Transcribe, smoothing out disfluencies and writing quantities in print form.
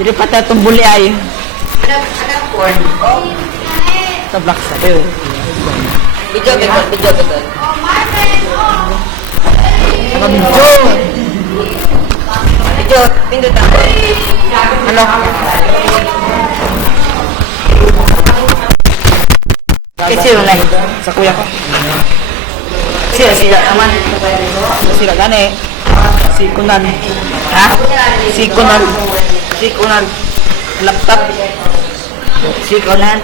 Jadi patah tumbuli ay. Tablak sa iyo. Video betul. Video. Video, pintu tak. Ano? Kasi yung like sa kuya ko. Sila naman. Sila gani. Si Kunan. Ha? Si Kunan. Laptop. Si Conan,